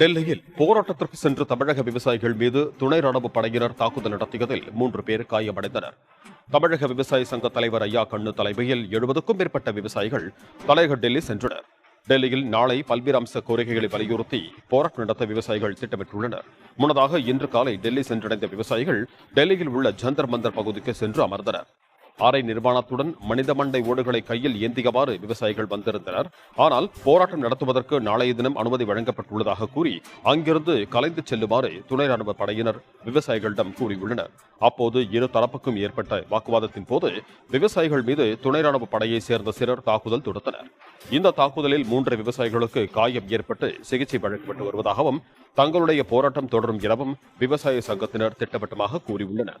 டெல்லியில் போராட்டத்திற்கு சென்ற தமிழக விவசாயிகள் மீது துணை ராணுவ படையினர் தாக்குதல் நடத்தியதில் மூன்று பேர் காயமடைந்தனர். தமிழக விவசாய சங்க தலைவர் ஐயா கண்ணு தலைமையில் எழுபதுக்கும் மேற்பட்ட விவசாயிகள் தலைநகர் டெல்லி சென்றனர். டெல்லியில் நாளை பல்வேறு அம்ச கோரிக்கைகளை வலியுறுத்தி போராட்டம் நடத்த விவசாயிகள் திட்டமிட்டுள்ளனர். முன்னதாக இன்று காலை டெல்லி சென்றடைந்த விவசாயிகள் டெல்லியில் உள்ள ஜந்தர் மந்தர் பகுதிக்கு சென்று அமர்ந்தனர். ஆரை நிர்வாணத்துடன் மனித மண்டை ஓடுகளை கையில் ஏந்தியவாறு விவசாயிகள் வந்திருந்தனர். ஆனால் போராட்டம் நடத்துவதற்கு நாளைய தினம் அனுமதி வழங்கப்பட்டுள்ளதாக கூறி அங்கிருந்து கலைந்து செல்லுமாறு துணை ராணுவ படையினர் விவசாயிகளிடம் கூறியுள்ளனர். அப்போது இரு தரப்புக்கும் ஏற்பட்ட வாக்குவாதத்தின் போது விவசாயிகள் மீது துணை ராணுவ படையை சேர்ந்த சிலர் தாக்குதல் தொடுத்தனர். இந்த தாக்குதலில் மூன்று விவசாயிகளுக்கு காயம் ஏற்பட்டு சிகிச்சை வழங்கப்பட்டு வருவதாகவும் தங்களுடைய போராட்டம் தொடரும் எனவும் விவசாய சங்கத்தினர் திட்டவட்டமாக கூறியுள்ளனர்.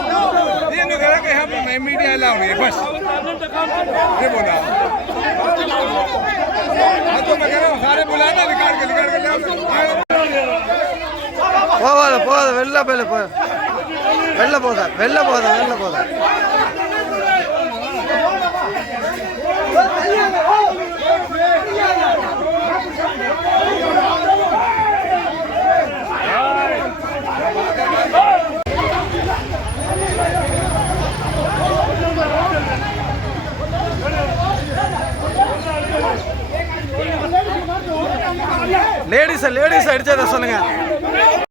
नहीं मीडिया अलाउ नहीं है बस ये बोला हाँ तो मैं कह रहा हूँ सारे बुलाना निकाल के निकाल के ले आओ। போகாத போகாத வெளில போயில போ வெளில போதா வெளில போதா வெளில போதா லேடிஸை லேடிஸ் அடிச்சதை சொல்லுங்க.